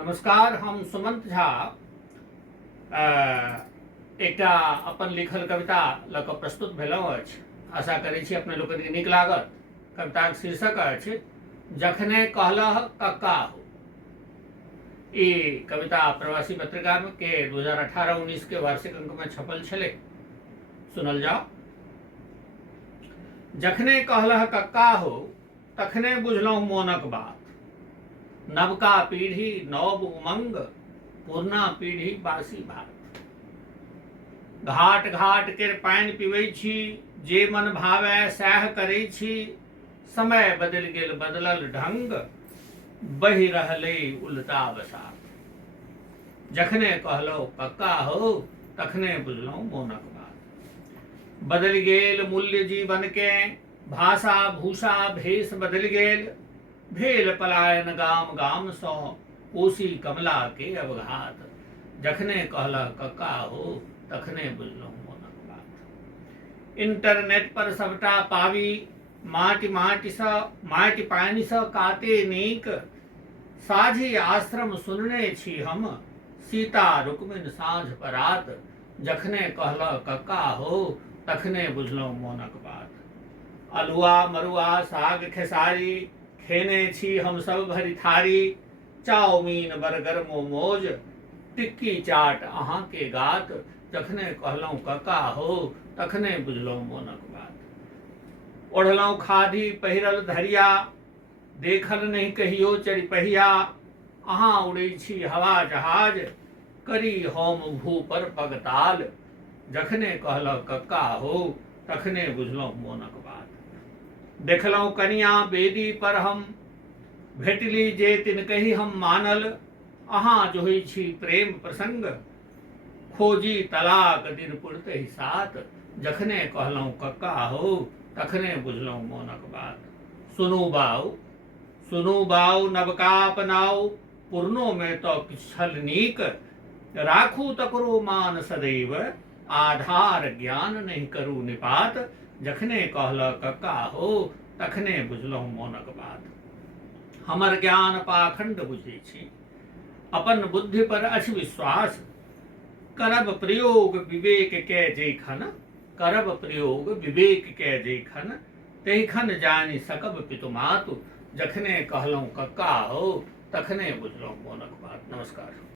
नमस्कार, हम सुमंत झा एकटा अपन लिखल कविता लऽ कऽ प्रस्तुत भेलहुँ अछि। आशा करै छी अपने लोकनिके नीक लागत। कविताक शीर्षक अछि जखने कहलह कक्का हो। ई कविता प्रवासी पत्रिका के 2018-19 के वार्षिक अंक में छपल छलै। सुनल जाओ। जखने कहलह कक्का हो तखने बुझलहुँ मोनक बात। नवका पीढ़ी नव उमंग, पुरना पीढ़ी बासी भात। घाट घाट के पानि पीबै छी, जे मन भावै सएह करै छी। समय बदलि गेल, बदलल ढंग, बहि रहलै उल्टा बसात। जखने कहलहुँ कक्का हो तखने बुझलहुँ मोनक बात। बदलि गेल मूल्य जीवन के, भाषा भूषा भेष बदलि गेल। भेल पलायन गाम गाम सँ, कोसी कमला के अवघात। जखने कहलह कक्का हो तखने बुझलहुँ मोनक बात। इंटरनेट पर सबटा पाबी, माटि पानि सँ काते नीक। साझी आश्रम सुनने छी हम, सीता रुक्मिन साँझ परात। जखने कहलह कक्का हो तखने बुझलहुँ मोनक बात। अल्हुआ मरुआ साग खेसारी, खेने छी हमसब भरि थारी। चाउमीन बर्गर मोमोज, टिक्की चाट अहाँ के गात। जखने कहलहुँ कक्का हो तखने बुझलहुँ मोनक बात। ओढ़लहुँ खादी पहिरल धरिया, देखल नहीं कहियो चरिपहिया। अहाँ उड़ै छी हवा जहाज, करी हम भू पर पगताल। जखने कहलह कक्का हो तखने बुझलहुँ मोनक बात। देखलहुँ कनिया बेदी पर हम, भेटली जे तिनकहि हम मानल। अहाँ जोहै छी प्रेम प्रसंग, खोजी तलाक दिन पुरतहि साथ। जखने कहलहुँ कक्का हो तखने बुझलहुँ मोनक बात। सुनू बाऊ नवका अपनाऊ, पुरनो में तो किछु छल नीक। राखू तकरो मान सदैव, आधार ज्ञान नहीं करू निपात। जखने कहलह कक्का हो तखने बुझलहुँ मोनक बात। हमर ज्ञान पाखंड बुझै छी, अपन बुद्धि पर अछि विश्वास। करब प्रयोग विवेक के जैखन, करब प्रयोग विवेक के जैखन, तैखन जानि सकब पितु मातु। जखने कहलहुँ कक्का हो तखने बुझलहुँ मोनक बात। नमस्कार।